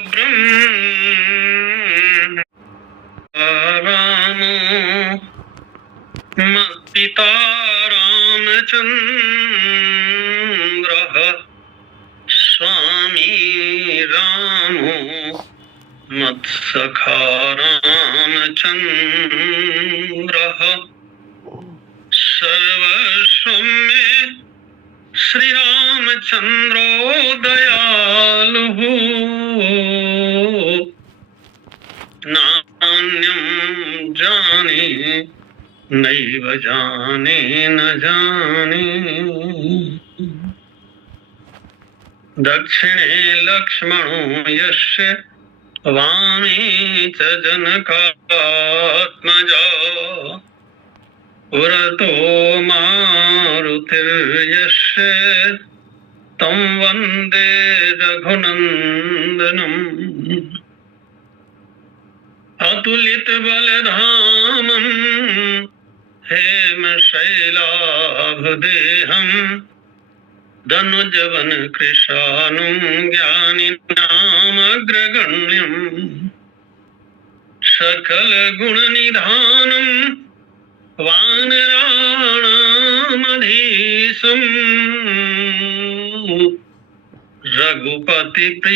ब्रह्म रामो मत्पिता रामचन्द्रः स्वामी रामो मत्सखा रामचन्द्रः सर्वस्वं मे श्रीरामचन्द्रो दयालुः नान्यं जाने नैव जाने न जाने। दक्षिणे लक्ष्मणो यस्य वामे च जनकात्मजा पुरतो मारुतिर्यस्य तं वन्दे रघुनन्दनम् अतुलितबलधामं हेमशैलाभदेहम् धनुजवन कृशानुं ज्ञानिनामग्रगण्यम् सकलगुणनिधानं वानराणामधीशम् रघुपतिप्रियभक्तं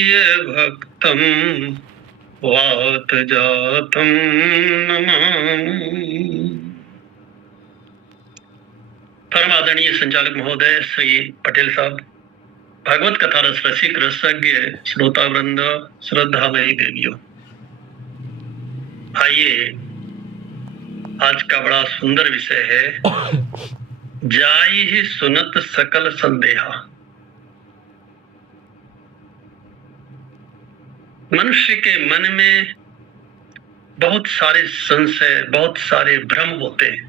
वातजातं नमामि। परम आदरणीय संचालक महोदय श्री पटेल साहब, भागवत कथा रस रसिक रसज्ञ श्रोता वृंद, श्रद्धामयी देवियों, आइए आज का बड़ा सुंदर विषय है जाई ही सुनत सकल संदेहा। मनुष्य के मन में बहुत सारे संशय, बहुत सारे भ्रम होते हैं।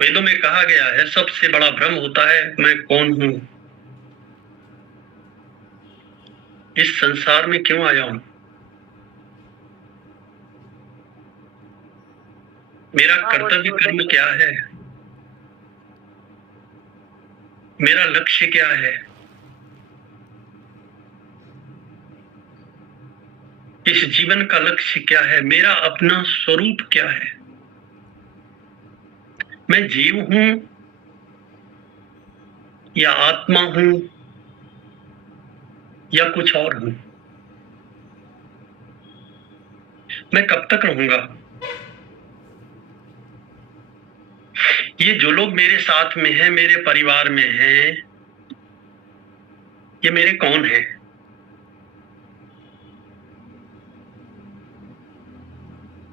वेदों में कहा गया है सबसे बड़ा भ्रम होता है मैं कौन हूं, इस संसार में क्यों आया हूं, मेरा कर्तव्य कर्म क्या है, मेरा लक्ष्य क्या है, इस जीवन का लक्ष्य क्या है, मेरा अपना स्वरूप क्या है, मैं जीव हूं या आत्मा हूं या कुछ और हूं, मैं कब तक रहूंगा। ये जो लोग मेरे साथ में हैं, मेरे परिवार में हैं, ये मेरे कौन हैं।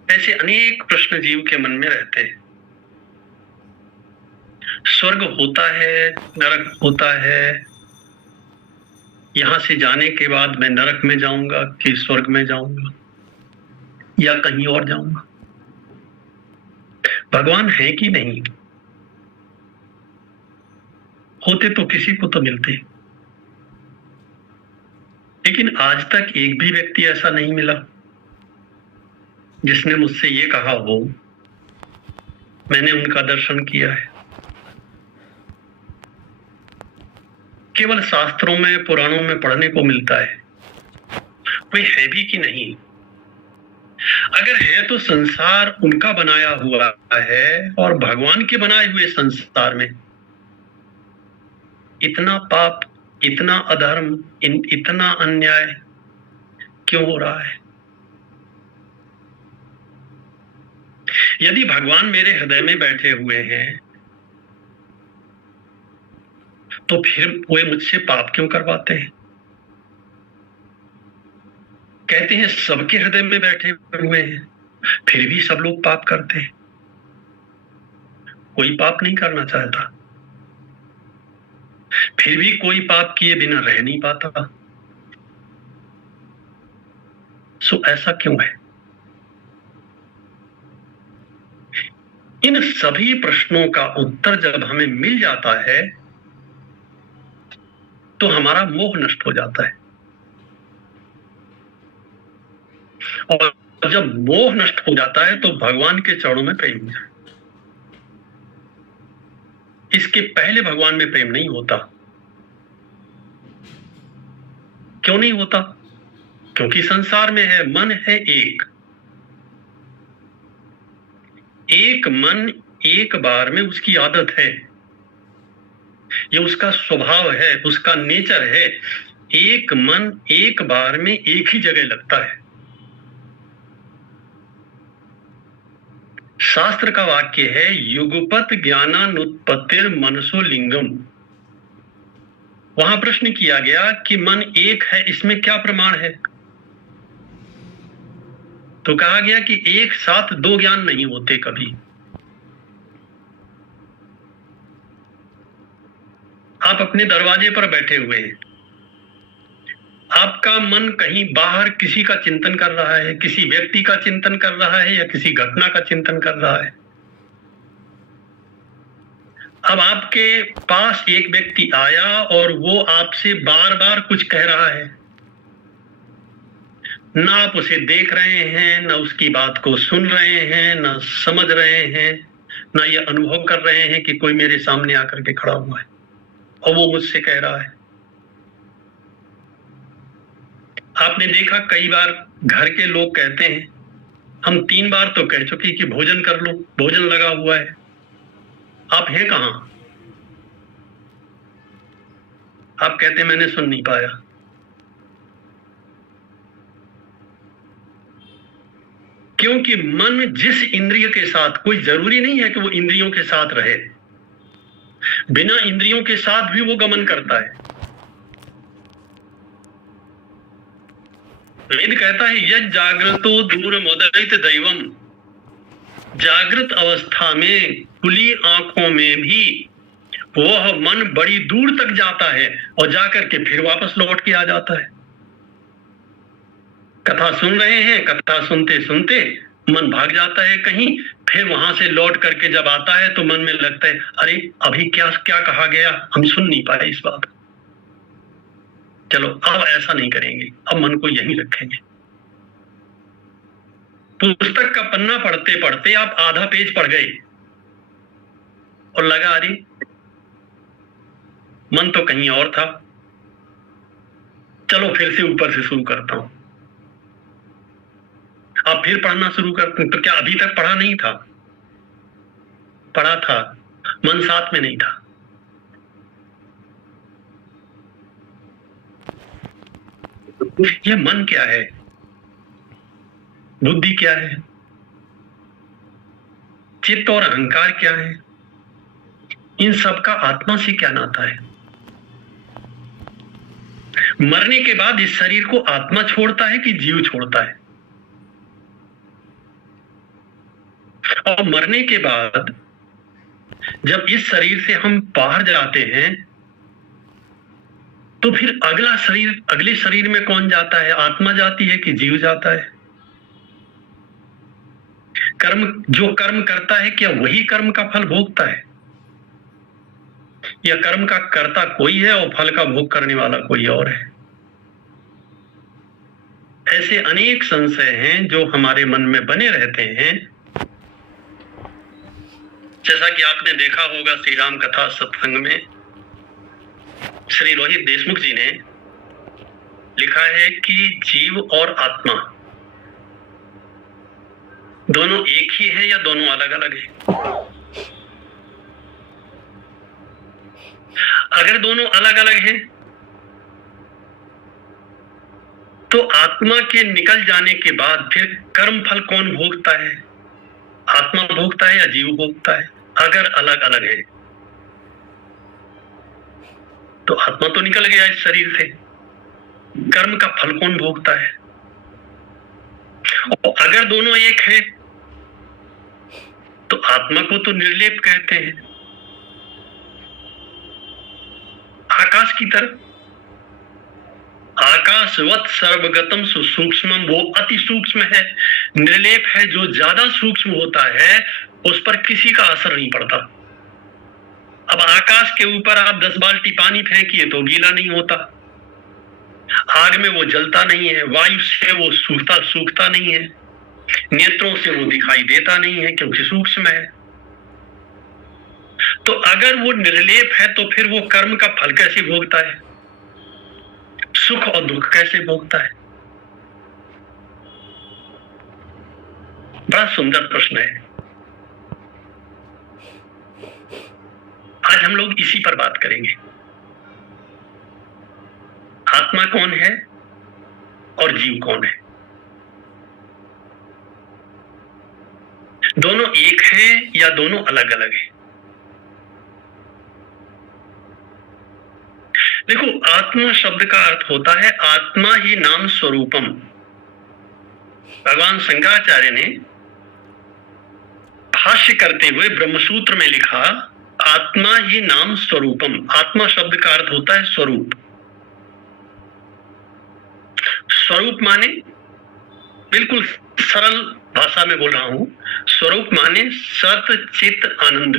ऐसे अनेक प्रश्न जीव के मन में रहते हैं। स्वर्ग होता है, नरक होता है, यहां से जाने के बाद मैं नरक में जाऊंगा कि स्वर्ग में जाऊंगा या कहीं और जाऊंगा। भगवान है कि नहीं, होते तो किसी को तो मिलते, लेकिन आज तक एक भी व्यक्ति ऐसा नहीं मिला जिसने मुझसे ये कहा हो मैंने उनका दर्शन किया है। केवल शास्त्रों में, पुराणों में पढ़ने को मिलता है, कोई है भी कि नहीं। अगर है तो संसार उनका बनाया हुआ है, और भगवान के बनाए हुए संसार में इतना पाप, इतना अधर्म, इतना अन्याय क्यों हो रहा है। यदि भगवान मेरे हृदय में बैठे हुए हैं तो फिर वे मुझसे पाप क्यों करवाते हैं। कहते हैं सबके हृदय में बैठे हुए हैं, फिर भी सब लोग पाप करते हैं। कोई पाप नहीं करना चाहता, फिर भी कोई पाप किए बिना रह नहीं पाता। सो ऐसा क्यों है। इन सभी प्रश्नों का उत्तर जब हमें मिल जाता है तो हमारा मोह नष्ट हो जाता है, और जब मोह नष्ट हो जाता है तो भगवान के चरणों में प्रेम हो जाता है। इसके पहले भगवान में प्रेम नहीं होता, क्यों नहीं होता? क्योंकि संसार में है, मन है एक मन एक बार में उसकी आदत है, ये उसका स्वभाव है, उसका नेचर है। एक मन एक बार में एक ही जगह लगता है। शास्त्र का वाक्य है, युगपत ज्ञानानुत्पत्तिर मनसो लिंगम। वहां प्रश्न किया गया कि मन एक है, इसमें क्या प्रमाण है? तो कहा गया कि एक साथ दो ज्ञान नहीं होते कभी। आप अपने दरवाजे पर बैठे हुए हैं, आपका मन कहीं बाहर किसी का चिंतन कर रहा है, किसी व्यक्ति का चिंतन कर रहा है या किसी घटना का चिंतन कर रहा है। अब आपके पास एक व्यक्ति आया और वो आपसे बार बार कुछ कह रहा है, ना आप उसे देख रहे हैं, ना उसकी बात को सुन रहे हैं, ना समझ रहे हैं, ना ये अनुभव कर रहे हैं कि कोई मेरे सामने आकर के खड़ा हुआ है और वो मुझसे कह रहा है। आपने देखा कई बार घर के लोग कहते हैं, हम 3 बार तो कह चुके कि भोजन कर लो, भोजन लगा हुआ है, आप हैं कहां? आप कहते मैंने सुन नहीं पाया। क्योंकि मन जिस इंद्रिय के साथ, कोई जरूरी नहीं है कि वो इंद्रियों के साथ रहे, बिना इंद्रियों के साथ भी वो गमन करता है। वेद कहता है, यज् जागृतो दूर मोदयित दैवम। जागृत अवस्था में खुली आंखों में भी वह मन बड़ी दूर तक जाता है और जाकर के फिर वापस लौट के आ जाता है। कथा सुन रहे हैं, कथा सुनते सुनते मन भाग जाता है कहीं, फिर वहां से लौट करके जब आता है तो मन में लगता है, अरे अभी क्या क्या कहा गया, हम सुन नहीं पाए इस बात। चलो अब ऐसा नहीं करेंगे, अब मन को यहीं रखेंगे। पुस्तक का पन्ना पढ़ते पढ़ते आप आधा पेज पढ़ गए और लगा, अरे मन तो कहीं और था, चलो फिर से ऊपर से शुरू करता हूं। आप फिर पढ़ना शुरू करते हैं, तो क्या अभी तक पढ़ा नहीं था? पढ़ा था, मन साथ में नहीं था। यह मन क्या है, बुद्धि क्या है, चित्त और अहंकार क्या है, इन सब का आत्मा से क्या नाता है? मरने के बाद इस शरीर को आत्मा छोड़ता है कि जीव छोड़ता है? और मरने के बाद जब इस शरीर से हम बाहर जाते हैं तो फिर अगला शरीर, अगले शरीर में कौन जाता है? आत्मा जाती है कि जीव जाता है? कर्म, जो कर्म करता है क्या वही कर्म का फल भोगता है, या कर्म का कर्ता कोई है और फल का भोग करने वाला कोई और है? ऐसे अनेक संशय हैं जो हमारे मन में बने रहते हैं। जैसा कि आपने देखा होगा श्री राम कथा सत्संग में श्री रोहित देशमुख जी ने लिखा है कि जीव और आत्मा दोनों एक ही है या दोनों अलग अलग है? अगर दोनों अलग अलग हैं तो आत्मा के निकल जाने के बाद फिर कर्म फल कौन भोगता है? आत्मा भोगता है या जीव भोगता है? अगर अलग अलग है तो आत्मा तो निकल गया इस शरीर से, कर्म का फल कौन भोगता है? और अगर दोनों एक है तो आत्मा को तो निर्लेप कहते हैं, आकाश की तरह। आकाशवत सर्वगतम सुसूक्ष्मम, वो अति सूक्ष्म है, निर्लेप है। जो ज्यादा सूक्ष्म होता है उस पर किसी का असर नहीं पड़ता। अब आकाश के ऊपर आप 10 बाल्टी पानी फेंकिए तो गीला नहीं होता, आग में वो जलता नहीं है, वायु से वो सूखता नहीं है, नेत्रों से वो दिखाई देता नहीं है क्योंकि सूक्ष्म है। तो अगर वो निर्लेप है तो फिर वो कर्म का फल कैसे भोगता है? सुख और दुख कैसे भोगता है? बड़ा सुंदर प्रश्न है। आज हम लोग इसी पर बात करेंगे। आत्मा कौन है और जीव कौन है? दोनों एक हैं या दोनों अलग अलग हैं? देखो, आत्मा शब्द का अर्थ होता है आत्मा ही नाम स्वरूपम। भगवान शंकराचार्य ने भाष्य करते हुए ब्रह्मसूत्र में लिखा, आत्मा ही नाम स्वरूपम। आत्मा शब्द का अर्थ होता है स्वरूप। स्वरूप माने, बिल्कुल सरल भाषा में बोल रहा हूं, स्वरूप माने सत चित आनंद,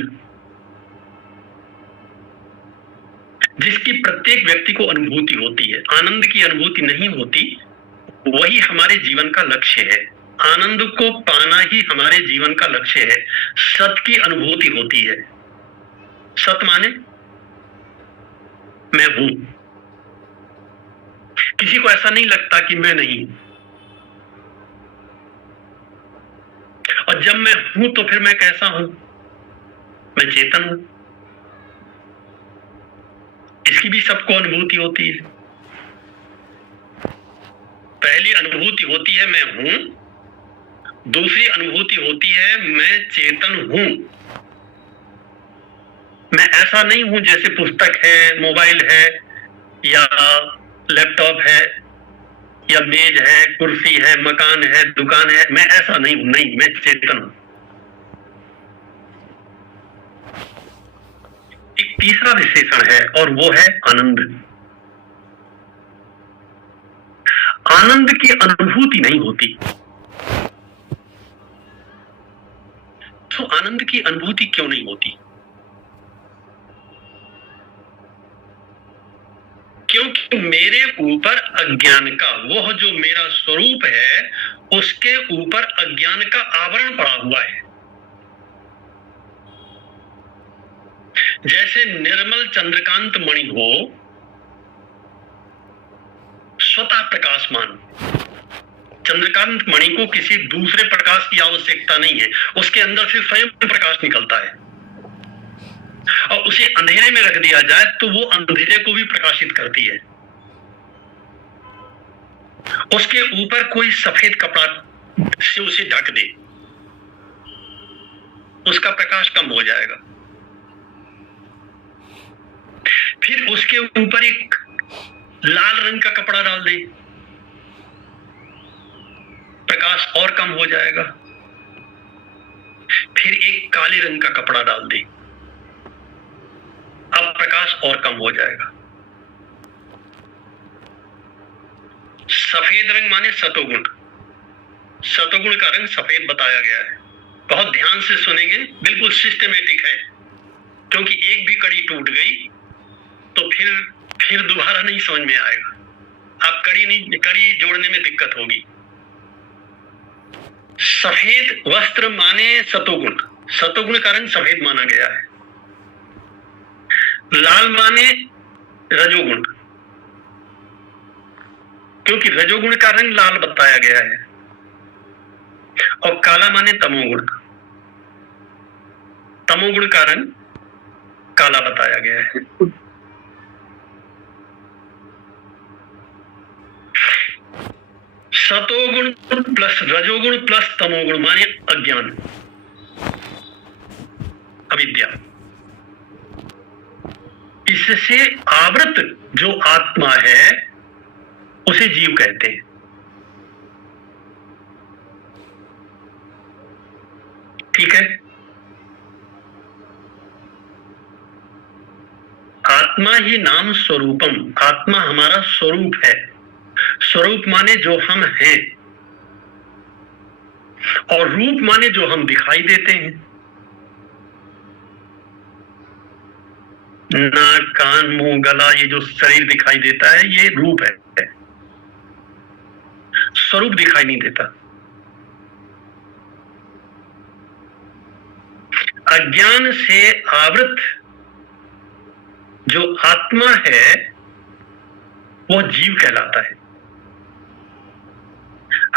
जिसकी प्रत्येक व्यक्ति को अनुभूति होती है। आनंद की अनुभूति नहीं होती, वही हमारे जीवन का लक्ष्य है। आनंद को पाना ही हमारे जीवन का लक्ष्य है। सत की अनुभूति होती है। सत माने मैं हूं। किसी को ऐसा नहीं लगता कि मैं नहीं, और जब मैं हूं तो फिर मैं कैसा हूं? मैं चेतन हूं। इसकी भी सबको अनुभूति होती है। पहली अनुभूति होती है मैं हूं, दूसरी अनुभूति होती है मैं चेतन हूं। मैं ऐसा नहीं हूं जैसे पुस्तक है, मोबाइल है, या लैपटॉप है, या मेज है, कुर्सी है, मकान है, दुकान है। मैं ऐसा नहीं हूं, नहीं, मैं चेतन हूं। एक तीसरा विशेषण है और वो है आनंद। आनंद की अनुभूति नहीं होती। तो आनंद की अनुभूति क्यों नहीं होती? क्योंकि मेरे ऊपर अज्ञान का, वह जो मेरा स्वरूप है, उसके ऊपर अज्ञान का आवरण पड़ा हुआ है। जैसे निर्मल चंद्रकांत मणि हो, स्वतः प्रकाशमान। चंद्रकांत मणि को किसी दूसरे प्रकाश की आवश्यकता नहीं है, उसके अंदर से स्वयं प्रकाश निकलता है। और उसे अंधेरे में रख दिया जाए तो वो अंधेरे को भी प्रकाशित करती है। उसके ऊपर कोई सफेद कपड़ा से उसे ढक दे, उसका प्रकाश कम हो जाएगा। फिर उसके ऊपर एक लाल रंग का कपड़ा डाल दे, प्रकाश और कम हो जाएगा। फिर एक काले रंग का कपड़ा डाल दे, अब प्रकाश और कम हो जाएगा। सफेद रंग माने सतोगुण। सतोगुण का रंग सफेद बताया गया है। बहुत ध्यान से सुनेंगे, बिल्कुल सिस्टमेटिक है, क्योंकि एक भी कड़ी टूट गई तो फिर दोबारा नहीं समझ में आएगा। आप कड़ी जोड़ने में दिक्कत होगी। सफेद वस्त्र माने सतोगुण। सतोगुण का रंग सफेद माना गया है। लाल माने रजोगुण, क्योंकि रजोगुण का रंग लाल बताया गया है। और काला माने तमोगुण। तमोगुण का रंग काला बताया गया है। सतोगुण प्लस रजोगुण प्लस तमोगुण माने अज्ञान, अविद्या। इससे आवृत जो आत्मा है उसे जीव कहते हैं। ठीक है? आत्मा ही नाम स्वरूपम। आत्मा हमारा स्वरूप है। स्वरूप माने जो हम हैं, और रूप माने जो हम दिखाई देते हैं। नाक, कान, मुंह, गला, ये जो शरीर दिखाई देता है ये रूप है, स्वरूप दिखाई नहीं देता। अज्ञान से आवृत जो आत्मा है वो जीव कहलाता है।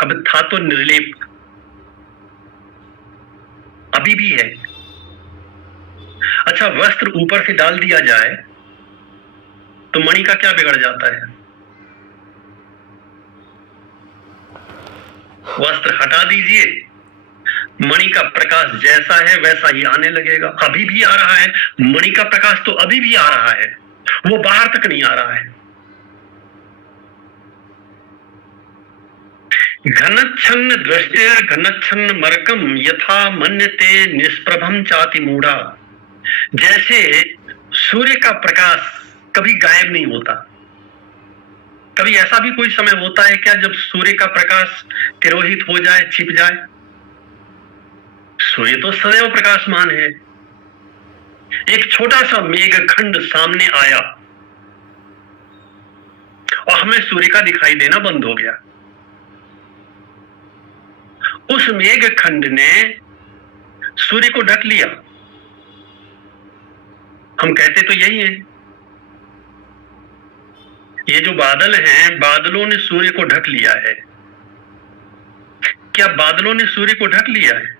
अब था तो निर्लेप, अभी भी है। अच्छा, वस्त्र ऊपर से डाल दिया जाए तो मणि का क्या बिगड़ जाता है? वस्त्र हटा दीजिए, मणि का प्रकाश जैसा है वैसा ही आने लगेगा। अभी भी आ रहा है, मणि का प्रकाश तो अभी भी आ रहा है, वो बाहर तक नहीं आ रहा है। घनच्छन्न दृष्टिर घनच्छन्न मरकम यथा मन्यते निष्प्रभम चाति मूढ़ा। जैसे सूर्य का प्रकाश कभी गायब नहीं होता। कभी ऐसा भी कोई समय होता है क्या जब सूर्य का प्रकाश तिरोहित हो जाए, छिप जाए? सूर्य तो सदैव प्रकाशमान है। एक छोटा सा मेघखंड सामने आया और हमें सूर्य का दिखाई देना बंद हो गया। उस मेघखंड ने सूर्य को ढक लिया। हम कहते तो यही है, ये जो बादल हैं, बादलों ने सूर्य को ढक लिया है। क्या बादलों ने सूर्य को ढक लिया है?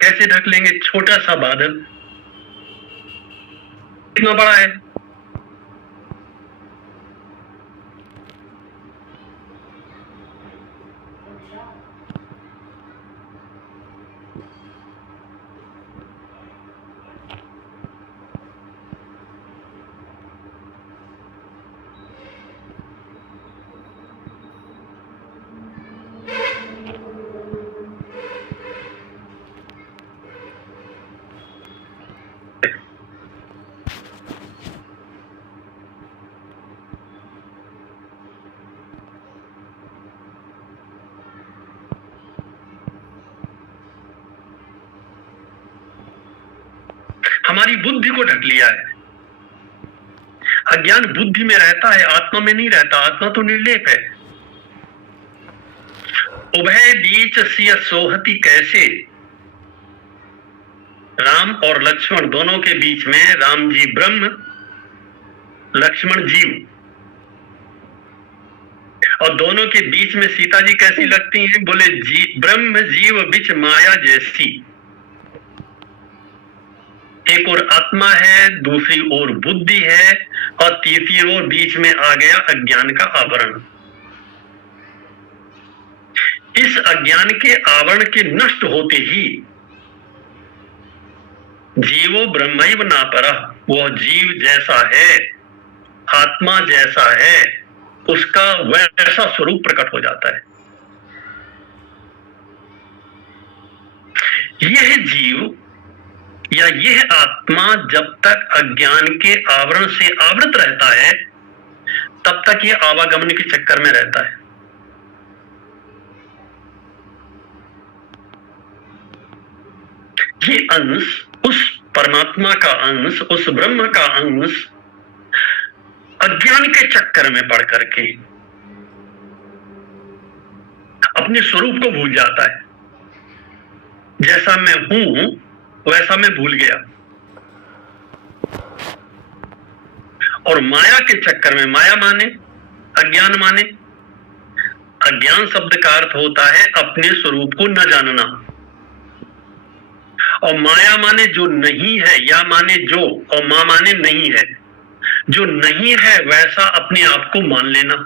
कैसे ढक लेंगे? छोटा सा बादल कितना बड़ा है। हमारी बुद्धि को ढक लिया है। अज्ञान बुद्धि में रहता है, आत्मा में नहीं रहता। आत्मा तो निर्लेप है। उभय बीच सिय सोहति कैसे, राम और लक्ष्मण दोनों के बीच में राम जी ब्रह्म, लक्ष्मण जीव, और दोनों के बीच में सीता जी कैसी लगती हैं? बोले ब्रह्म जीव बिच माया जैसी। एक और आत्मा है, दूसरी ओर बुद्धि है, और तीसरी ओर बीच में आ गया अज्ञान का आवरण। इस अज्ञान के आवरण के नष्ट होते ही जीवो ब्रह्मैव नापरः, वह जीव जैसा है, आत्मा जैसा है, उसका वैसा स्वरूप प्रकट हो जाता है। यह जीव या यह आत्मा जब तक अज्ञान के आवरण से आवृत रहता है तब तक यह आवागमन के चक्कर में रहता है। ये अंश, उस परमात्मा का अंश, उस ब्रह्म का अंश अज्ञान के चक्कर में पड़ करके अपने स्वरूप को भूल जाता है। जैसा मैं हूं वैसा मैं भूल गया, और माया के चक्कर में, माया माने अज्ञान माने, अज्ञान शब्द का अर्थ होता है अपने स्वरूप को न जानना, और माया माने जो नहीं है, या माने जो, और मां माने नहीं है। जो नहीं है वैसा अपने आप को मान लेना,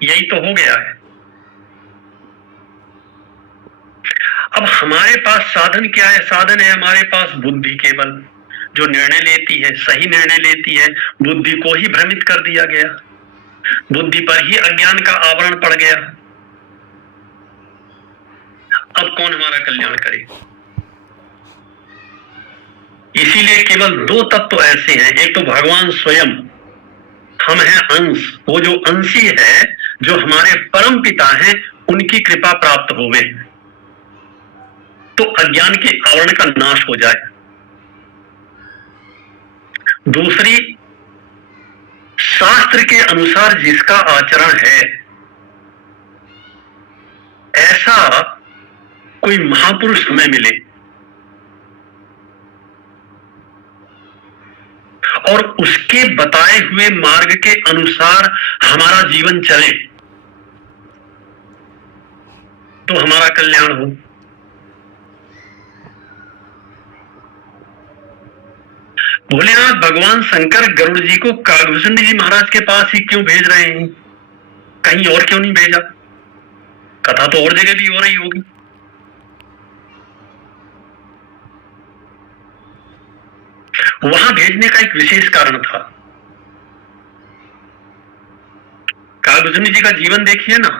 यही तो हो गया है। अब हमारे पास साधन क्या है? साधन है हमारे पास बुद्धि केवल, जो निर्णय लेती है, सही निर्णय लेती है। बुद्धि को ही भ्रमित कर दिया गया, बुद्धि पर ही अज्ञान का आवरण पड़ गया। अब कौन हमारा कल्याण करे? इसीलिए केवल दो तत्व ऐसे हैं, एक तो भगवान स्वयं, हम हैं अंश, वो जो अंशी है, जो हमारे परम पिता हैं, उनकी कृपा प्राप्त होवे तो अज्ञान के आवरण का नाश हो जाए। दूसरी, शास्त्र के अनुसार जिसका आचरण है, ऐसा कोई महापुरुष हमें मिले और उसके बताए हुए मार्ग के अनुसार हमारा जीवन चले तो हमारा कल्याण हो। भोलेनाथ भगवान शंकर गरुड़ जी को कागभूषण जी महाराज के पास ही क्यों भेज रहे हैं? कहीं और क्यों नहीं भेजा? कथा तो और जगह भी हो रही होगी। वहां भेजने का एक विशेष कारण था। कागभूषण जी का जीवन देखिए ना,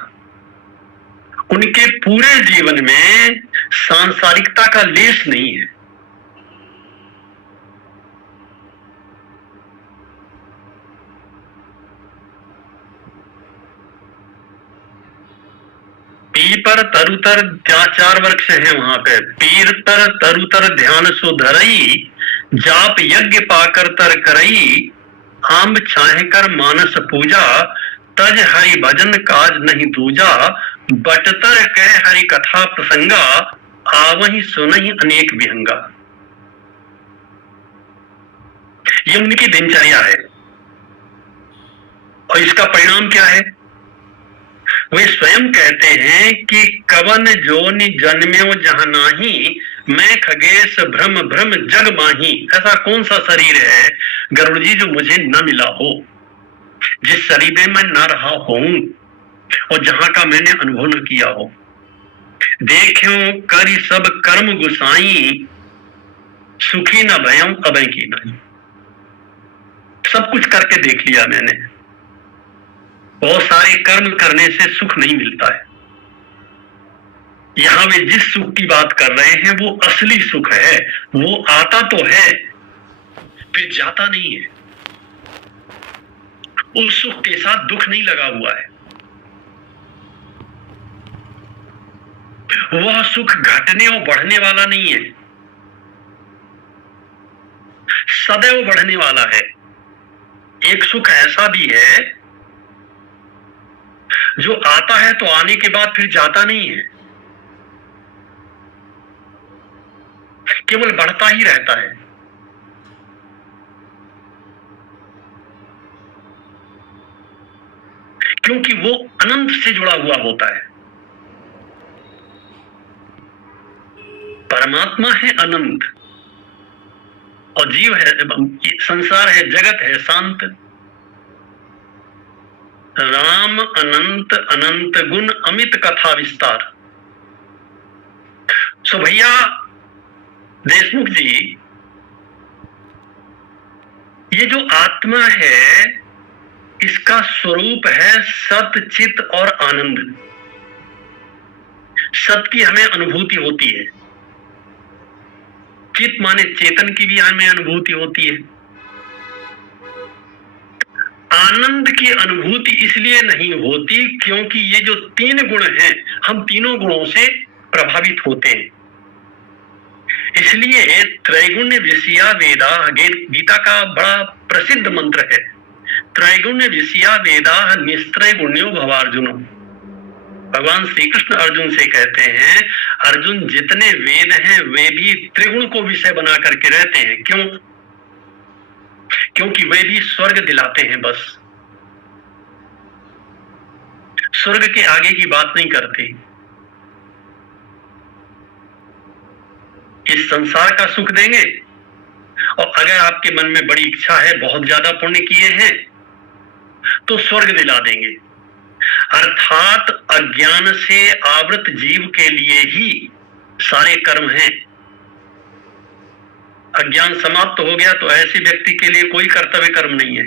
उनके पूरे जीवन में सांसारिकता का लेश नहीं है। पीपर तरुतर 4 वृक्ष हैं वहां पे। पीर तर तरुतर ध्यान सुधरई, जाप यज्ञ पाकर तर करई, आम्ब छाहे कर मानस पूजा, तज हरि भजन काज नहीं दूजा, बटतर कह हरि कथा प्रसंगा, आवही सुनहि अनेक विहंगा। ये उनकी दिनचर्या है और इसका परिणाम क्या है? वे स्वयं कहते हैं कि कवन जोनि जन्म्यो जहां नाही, मैं खगेश भ्रम भ्रम जग माही। ऐसा कौन सा शरीर है गरुड़ जी जो मुझे न मिला हो, जिस शरीर में मैं न रहा हूं और जहां का मैंने अनुभव न किया हो। देख्यो करी सब कर्म गुसाई, सुखी न भयम अभय की नहीं। सब कुछ करके देख लिया मैंने, बहुत सारे कर्म करने से सुख नहीं मिलता है। यहां वे जिस सुख की बात कर रहे हैं वो असली सुख है। वो आता तो है फिर जाता नहीं है। उस सुख के साथ दुख नहीं लगा हुआ है। वह सुख घटने और बढ़ने वाला नहीं है, सदैव बढ़ने वाला है। एक सुख ऐसा भी है जो आता है तो आने के बाद फिर जाता नहीं है, केवल बढ़ता ही रहता है। क्योंकि वो अनंत से जुड़ा हुआ होता है। परमात्मा है अनंत और जीव है, संसार है, जगत है शांत। राम अनंत अनंत गुण अमित कथा विस्तार। सो भैया देशमुख जी, ये जो आत्मा है इसका स्वरूप है सत चित और आनंद। सत की हमें अनुभूति होती है, चित माने चेतन की भी हमें अनुभूति होती है। आनंद की अनुभूति इसलिए नहीं होती क्योंकि ये जो 3 गुण हैं, हम तीनों गुणों से प्रभावित होते हैं। इसलिए त्रैगुण्य विषया वेदा, गीता का बड़ा प्रसिद्ध मंत्र है, त्रैगुण्य विषया वेदा निस्त्रय गुण्यो भवार्जुनो। भगवान श्री कृष्ण अर्जुन से कहते हैं, अर्जुन जितने वेद हैं वे भी त्रिगुण को विषय बना करके रहते हैं। क्यों? क्योंकि वे भी स्वर्ग दिलाते हैं, बस स्वर्ग के आगे की बात नहीं करते। इस संसार का सुख देंगे और अगर आपके मन में बड़ी इच्छा है, बहुत ज्यादा पुण्य किए हैं तो स्वर्ग दिला देंगे। अर्थात अज्ञान से आवृत जीव के लिए ही सारे कर्म हैं। अज्ञान समाप्त हो गया तो ऐसे व्यक्ति के लिए कोई कर्तव्य कर्म नहीं है।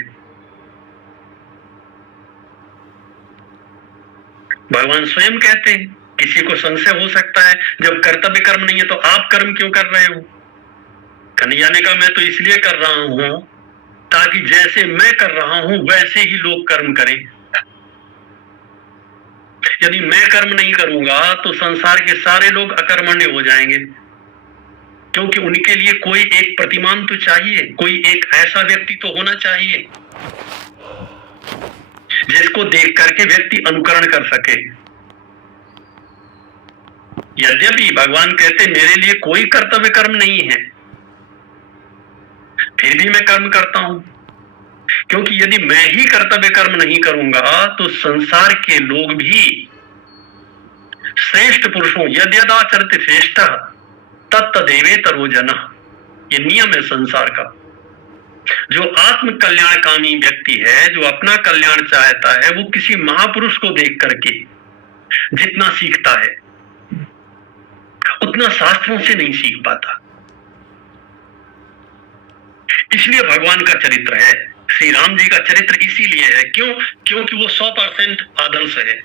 भगवान स्वयं कहते हैं, किसी को संशय हो सकता है जब कर्तव्य कर्म नहीं है तो आप कर्म क्यों कर रहे हो? कन्हैया ने कहा मैं तो इसलिए कर रहा हूं ताकि जैसे मैं कर रहा हूं वैसे ही लोग कर्म करें। यदि मैं कर्म नहीं करूंगा तो संसार के सारे लोग अकर्मण्य हो जाएंगे, क्योंकि उनके लिए कोई एक प्रतिमान तो चाहिए, कोई एक ऐसा व्यक्ति तो होना चाहिए जिसको देख करके व्यक्ति अनुकरण कर सके। यद्यपि भगवान कहते मेरे लिए कोई कर्तव्य कर्म नहीं है, फिर भी मैं कर्म करता हूं। क्योंकि यदि मैं ही कर्तव्य कर्म नहीं करूंगा तो संसार के लोग भी श्रेष्ठ पुरुषों यद्यदाचरति श्रेष्ठ तत्तदेवेतरो जनः, ये नियम है संसार का। जो आत्म कल्याणकामी व्यक्ति है, जो अपना कल्याण चाहता है, वो किसी महापुरुष को देख करके जितना सीखता है उतना शास्त्रों से नहीं सीख पाता। इसलिए भगवान का चरित्र है, श्री राम जी का चरित्र इसीलिए है, क्योंकि वो 100% आदर्श है।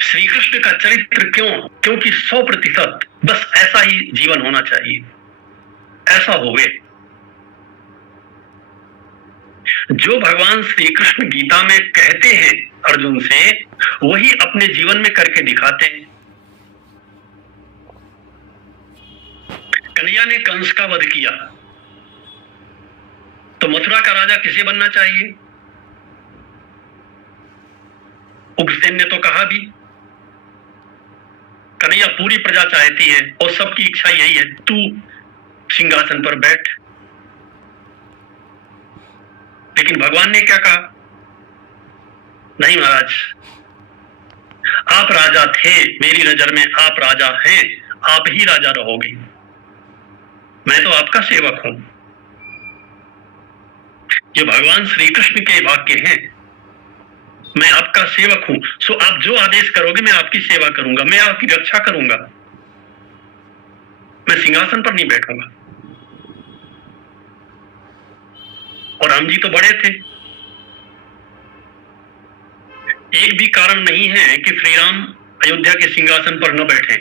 श्री कृष्ण का चरित्र क्योंकि 100% बस ऐसा ही जीवन होना चाहिए, ऐसा होवे। जो भगवान श्री कृष्ण गीता में कहते हैं अर्जुन से, वही अपने जीवन में करके दिखाते हैं। कन्हैया ने कंस का वध किया तो मथुरा का राजा किसे बनना चाहिए? उग्रसेन ने तो कहा भी, कन्हैया पूरी प्रजा चाहती है और सबकी इच्छा यही है, तू सिंहासन पर बैठ। लेकिन भगवान ने क्या कहा? नहीं महाराज, आप राजा थे, मेरी नजर में आप राजा हैं, आप ही राजा रहोगे, मैं तो आपका सेवक हूं। ये भगवान श्री कृष्ण के वाक्य हैं, मैं आपका सेवक हूं, सो आप जो आदेश करोगे मैं आपकी सेवा करूंगा, मैं आपकी रक्षा करूंगा, मैं सिंहासन पर नहीं बैठूंगा। और राम जी तो बड़े थे, एक भी कारण नहीं है कि श्री राम अयोध्या के सिंहासन पर न बैठे।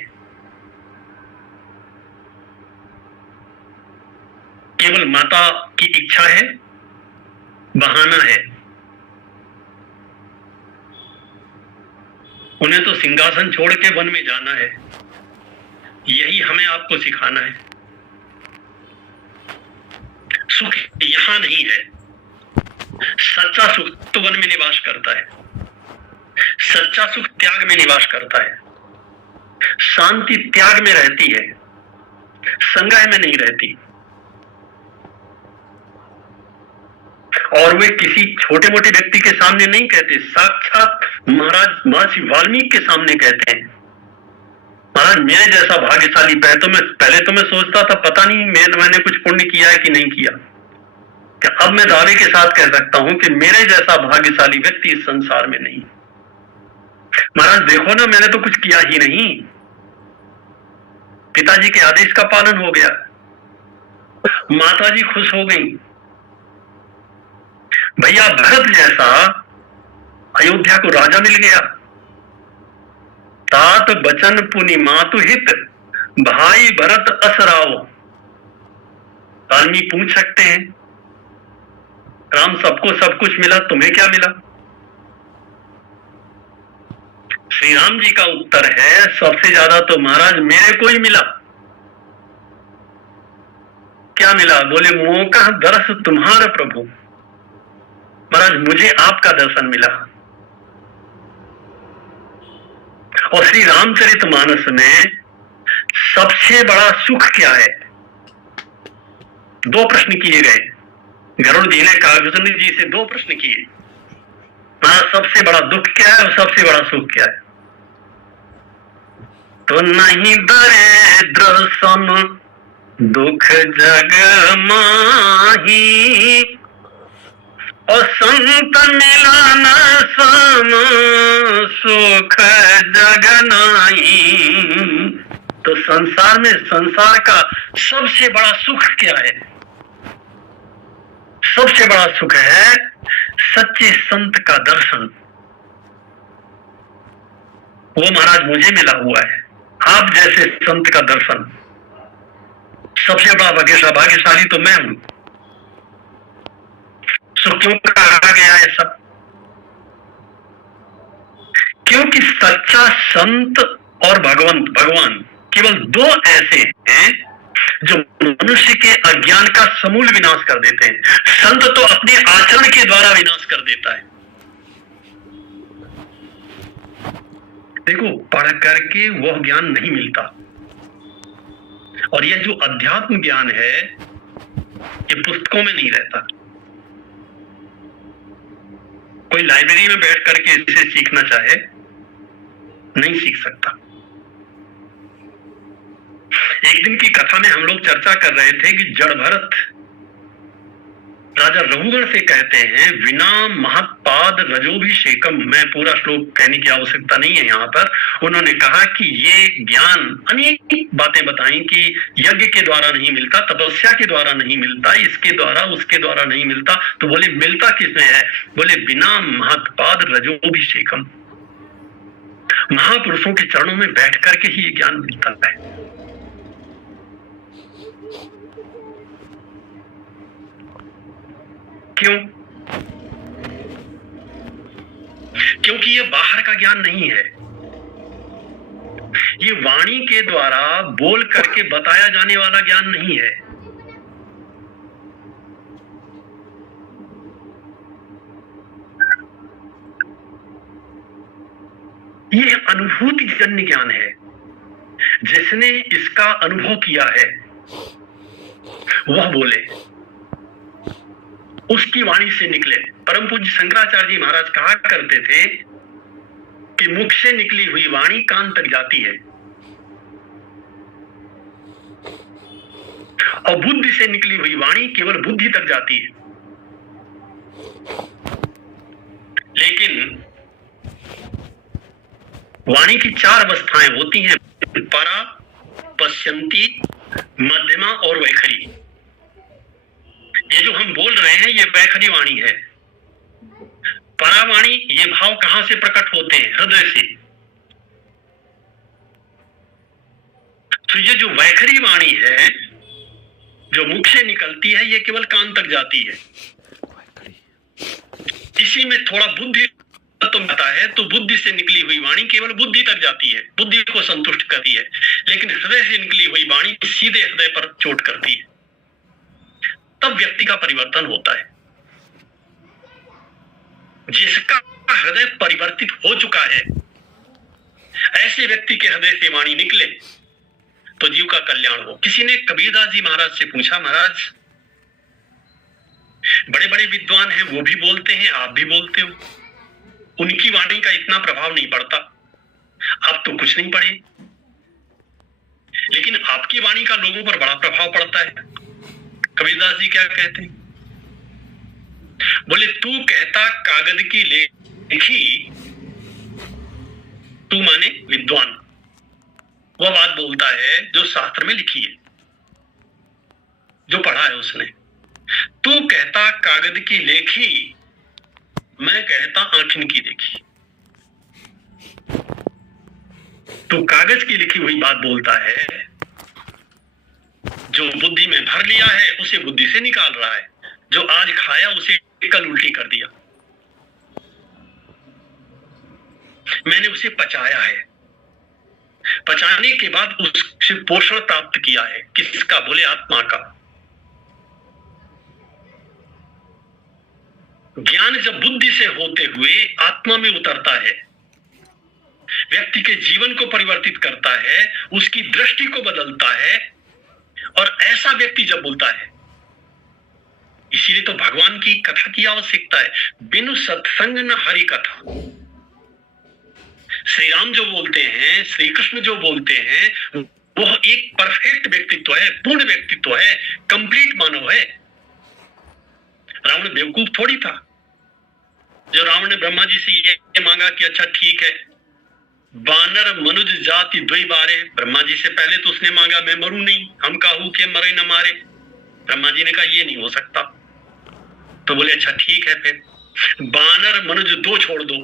केवल माता की इच्छा है, बहाना है। उन्हें तो सिंहासन छोड़ के वन में जाना है, यही हमें आपको सिखाना है। सुख यहां नहीं है, सच्चा सुख तो वन में निवास करता है, सच्चा सुख त्याग में निवास करता है, शांति त्याग में रहती है, संग्रह में नहीं रहती। और वे किसी छोटे मोटे व्यक्ति के सामने नहीं कहते, साक्षात महाराज महर्षि वाल्मीकि के सामने कहते हैं, महाराज मेरे जैसा भाग्यशाली पहले तो मैं सोचता था पता नहीं मैंने कुछ पुण्य किया है कि नहीं किया, कि अब मैं दावे के साथ कह सकता हूं कि मेरे जैसा भाग्यशाली व्यक्ति इस संसार में नहीं। महाराज देखो ना, मैंने तो कुछ किया ही नहीं, पिताजी के आदेश का पालन हो गया, माताजी खुश हो गई, भैया भरत जैसा अयोध्या को राजा मिल गया, तात बचन पुनि मातु हित, भाई भरत असराओ। वाल्मीकि पूछ सकते हैं, राम सबको सब कुछ मिला, तुम्हें क्या मिला? श्री राम जी का उत्तर है, सबसे ज्यादा तो महाराज मेरे को ही मिला। क्या मिला? बोले मौका दर्श तुम्हारा प्रभु, महाराज मुझे आपका दर्शन मिला। और श्री रामचरितमानस में सबसे बड़ा सुख क्या है? दो प्रश्न किए गए, गरुड़ जी ने कागजन जी से दो प्रश्न किए, महाराज सबसे बड़ा दुख क्या है और सबसे बड़ा सुख क्या है? तो नहीं दरिद्र सम दुख जग माही, और संत मिलन सम सुख जग नाई। तो संसार में संसार का सबसे बड़ा सुख क्या है? सबसे बड़ा सुख है सच्चे संत का दर्शन। वो महाराज मुझे मिला हुआ है, आप जैसे संत का दर्शन। सबसे बड़ा भाग्यशाली तो मैं हूं। सो क्यों कहा गया है सब? क्योंकि सच्चा संत और भगवान केवल दो ऐसे हैं जो मनुष्य के अज्ञान का समूल विनाश कर देते हैं। संत तो अपने आचरण के द्वारा विनाश कर देता है। देखो, पढ़ करके वह ज्ञान नहीं मिलता, और यह जो अध्यात्म ज्ञान है ये पुस्तकों में नहीं रहता, कोई लाइब्रेरी में बैठ करके इसे सीखना चाहे नहीं सीख सकता। एक दिन की कथा में हम लोग चर्चा कर रहे थे कि जड़ भरत राजा रघुगण से कहते हैं, विना महत्पाद रजोभिषेकम। मैं पूरा श्लोक कहने की आवश्यकता नहीं है यहाँ पर। उन्होंने कहा कि ये ज्ञान, अनेक बातें बताई कि यज्ञ के द्वारा नहीं मिलता, तपस्या के द्वारा नहीं मिलता, इसके द्वारा उसके द्वारा नहीं मिलता। तो बोले मिलता किसमें है? बोले बिना महत्पाद रजोभिषेकम, महापुरुषों के चरणों में बैठ करके ही ये ज्ञान मिलता है। क्यों? क्योंकि ये बाहर का ज्ञान नहीं है, ये वाणी के द्वारा बोल करके बताया जाने वाला ज्ञान नहीं है। ये अनुभूति जन्य ज्ञान है। जिसने इसका अनुभव किया है वह बोले, उसकी वाणी से निकले। परम पूज्य शंकराचार्य जी महाराज कहा करते थे कि मुख से निकली हुई वाणी कान तक जाती है और बुद्धि से निकली हुई वाणी केवल बुद्धि तक जाती है। लेकिन वाणी की 4 अवस्थाएं होती हैं, परा, पश्यंती, मध्यमा और वैखरी। ये जो हम बोल रहे हैं ये वैखरी वाणी है। परावाणी, ये भाव कहां से प्रकट होते हैं? हृदय से। तो ये जो वैखरी वाणी है जो मुख से निकलती है ये केवल कान तक जाती है। इसी में थोड़ा बुद्धि तो आता है, तो बुद्धि से निकली हुई वाणी केवल बुद्धि तक जाती है, बुद्धि को संतुष्ट करती है। लेकिन हृदय से निकली हुई वाणी सीधे हृदय पर चोट करती है, तब व्यक्ति का परिवर्तन होता है। जिसका हृदय परिवर्तित हो चुका है, ऐसे व्यक्ति के हृदय से वाणी निकले तो जीव का कल्याण हो। किसी ने कबीरदास जी महाराज से पूछा, महाराज बड़े बड़े विद्वान हैं, वो भी बोलते हैं, आप भी बोलते हो, उनकी वाणी का इतना प्रभाव नहीं पड़ता, आप तो कुछ नहीं पढ़े, लेकिन आपकी वाणी का लोगों पर बड़ा प्रभाव पड़ता है। कबीरदास जी क्या कहते हैं? बोले, तू कहता कागज की लिखी, तू माने विद्वान, वह बात बोलता है जो शास्त्र में लिखी है, जो पढ़ा है उसने। तू कहता कागज की लेखी, मैं कहता आंखिन की देखी। तू कागज की लिखी हुई बात बोलता है, जो बुद्धि में भर लिया है उसे बुद्धि से निकाल रहा है, जो आज खाया उसे कल उल्टी कर दिया, मैंने उसे पचाया है, पचाने के बाद उससे पोषण प्राप्त किया है। किसका? बोले आत्मा का। ज्ञान जब बुद्धि से होते हुए आत्मा में उतरता है, व्यक्ति के जीवन को परिवर्तित करता है, उसकी दृष्टि को बदलता है, और ऐसा व्यक्ति जब बोलता है, इसीलिए तो भगवान की कथा की आवश्यकता है। बिनु सत्संग न हरि कथा। श्री राम जो बोलते हैं, श्री कृष्ण जो बोलते हैं, वह एक परफेक्ट व्यक्तित्व है, पूर्ण व्यक्तित्व है, कंप्लीट मानव है। रावण बेवकूफ थोड़ी था। जो रावण ने ब्रह्मा जी से ये मांगा कि अच्छा ठीक है, बानर मनुज जाति द्वै बारे, ब्रह्मा जी से पहले तो उसने मांगा मैं मरूं नहीं, हम काहू के मरे न मारे। ब्रह्मा जी ने कहा ये नहीं हो सकता। तो बोले अच्छा ठीक है, फिर बानर मनुज 2 छोड़ दो,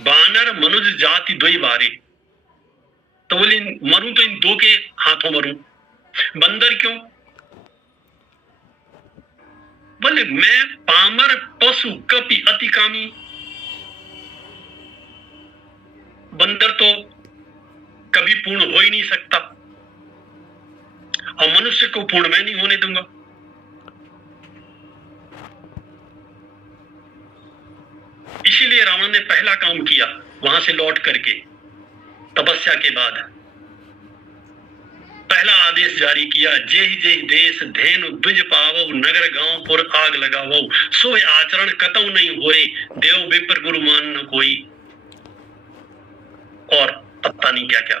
बानर मनुज जाति द्वै बारे। तो बोले मरूं तो इन 2 के हाथों मरूं। बंदर क्यों? बोले मैं पामर पशु कपि अति कामी। बंदर तो कभी पूर्ण हो ही नहीं सकता, और मनुष्य को पूर्ण मैं नहीं होने दूंगा। इसीलिए रावण ने पहला काम किया, वहां से लौट करके तपस्या के बाद पहला आदेश जारी किया, जेहि जेहि देश धेनु द्विज पावो, नगर गांव पुर आग लगावो, सो आचरण कतौ नहीं होए, देव विप्र गुरु मान न कोई। और पता नहीं क्या क्या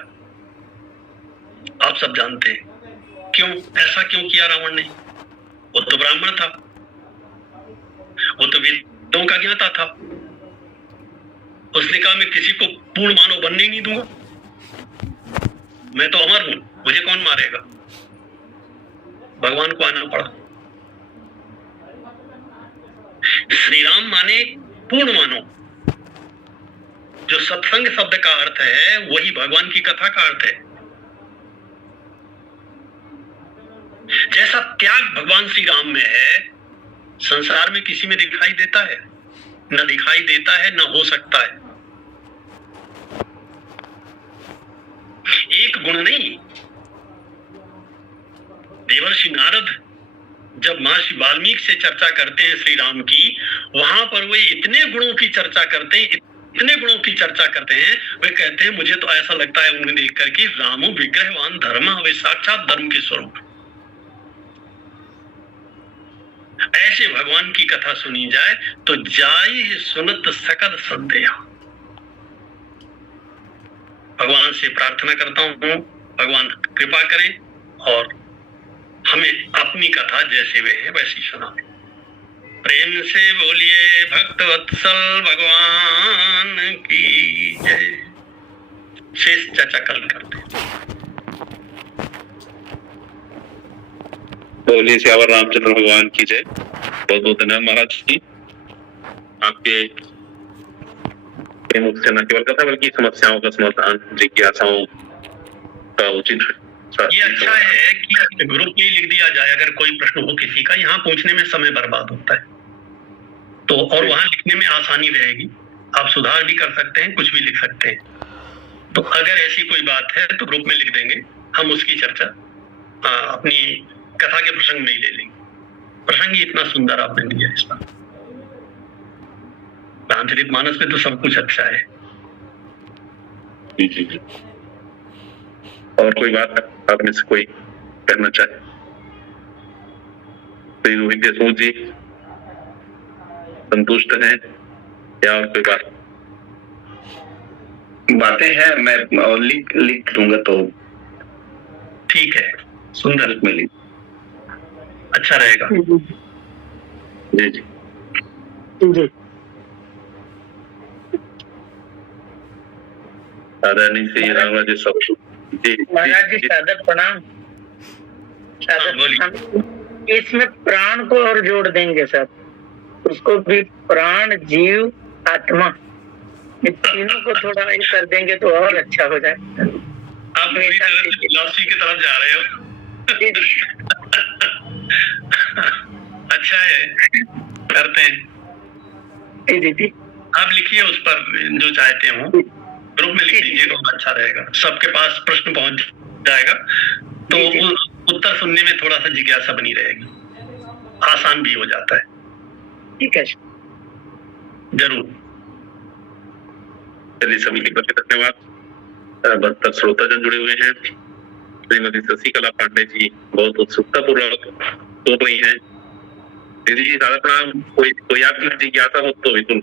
आप सब जानते हैं। क्यों ऐसा क्यों किया रावण ने? वो तो ब्राह्मण था, वो तो वेदों का ज्ञाता था। उसने कहा मैं किसी को पूर्ण मानव बनने ही नहीं दूंगा, मैं तो अमर हूं, मुझे कौन मारेगा। भगवान को आना पड़ा। श्री राम माने पूर्ण मानो। जो सत्संग शब्द का अर्थ है वही भगवान की कथा का अर्थ है। जैसा त्याग भगवान श्री राम में है, संसार में किसी में दिखाई देता है? न दिखाई देता है, न हो सकता है। एक गुण नहीं। देवर्षि नारद जब महर्षि वाल्मीकि से चर्चा करते हैं श्री राम की, वहां पर वे इतने गुणों की चर्चा करते हैं, इतने गुणों की चर्चा करते हैं। वे कहते हैं मुझे तो ऐसा लगता है उन्हें देख करके, रामो विग्रहवान धर्म, वे साक्षात धर्म के स्वरूप। ऐसे भगवान की कथा सुनी जाए तो जाई सुनत सकल संदेह। भगवान से प्रार्थना करता हूं, भगवान कृपा करें और हमें अपनी कथा जैसे वे है वैसी सुनाएं। प्रेम से बोलिए भक्त वत्सल भगवान की जय। शेष चर्चा कल करते हैं। बोलिए श्यावर रामचंद्र भगवान की जय। बहुत बहुत धन्यवाद महाराज जी, आपके मुख से न केवल कथा बल्कि समस्याओं का समाधान, जिज्ञासाओं का उचित। ये अच्छा है कि ग्रुप में लिख दिया जाए, अगर कोई प्रश्न हो किसी का, यहाँ पूछने में समय बर्बाद होता है तो, और वहां लिखने में आसानी रहेगी। आप सुधार भी कर सकते हैं, कुछ भी लिख सकते हैं। तो अगर ऐसी कोई बात है तो ग्रुप में लिख देंगे, हम उसकी चर्चा अपनी कथा के प्रसंग में ही ले लेंगे। प्रसंग ही इतना सुंदर आपने दिया इस पर। रामचरितमानस में तो सब कुछ अच्छा है। जी जी जी। और कोई बात आप में से कोई कहना चाहे? श्री रोहित देशमुख जी संतुष्ट हैं या और कोई बात? बातें हैं, मैं लिख दूंगा तो ठीक है, सुंदर में लिख, अच्छा रहेगा। जी जी जी। आदरणीय श्री रामराज जी सब जी महाराज जी सादर प्रणाम। इसमें प्राण को और जोड़ देंगे सर, उसको भी प्राण जीव आत्मा, ये तीनों को थोड़ा ये कर देंगे तो और अच्छा हो जाए। आप पूरी तरह से फिलॉसफी की तरफ जा रहे हो। अच्छा है, करते हैं। जी आप लिखिए उस पर जो चाहते हो, ग्रुप में लिख दीजिए तो अच्छा रहेगा। सबके पास प्रश्न पहुंच जाएगा तो उत्तर सुनने में थोड़ा सा जिज्ञासा बनी रहेगी, आसान भी हो जाता है। ठीक है, जरूर। चलिए सभी के प्रति धन्यवाद। बस तक श्रोताजन जुड़े हुए हैं। श्रीमती शशिकला पांडे जी बहुत उत्सुकता पूर्वक सुन रही हैं। दीदी जी सारा प्रणाम। कोई आपकी जिज्ञासा हो तो बिल्कुल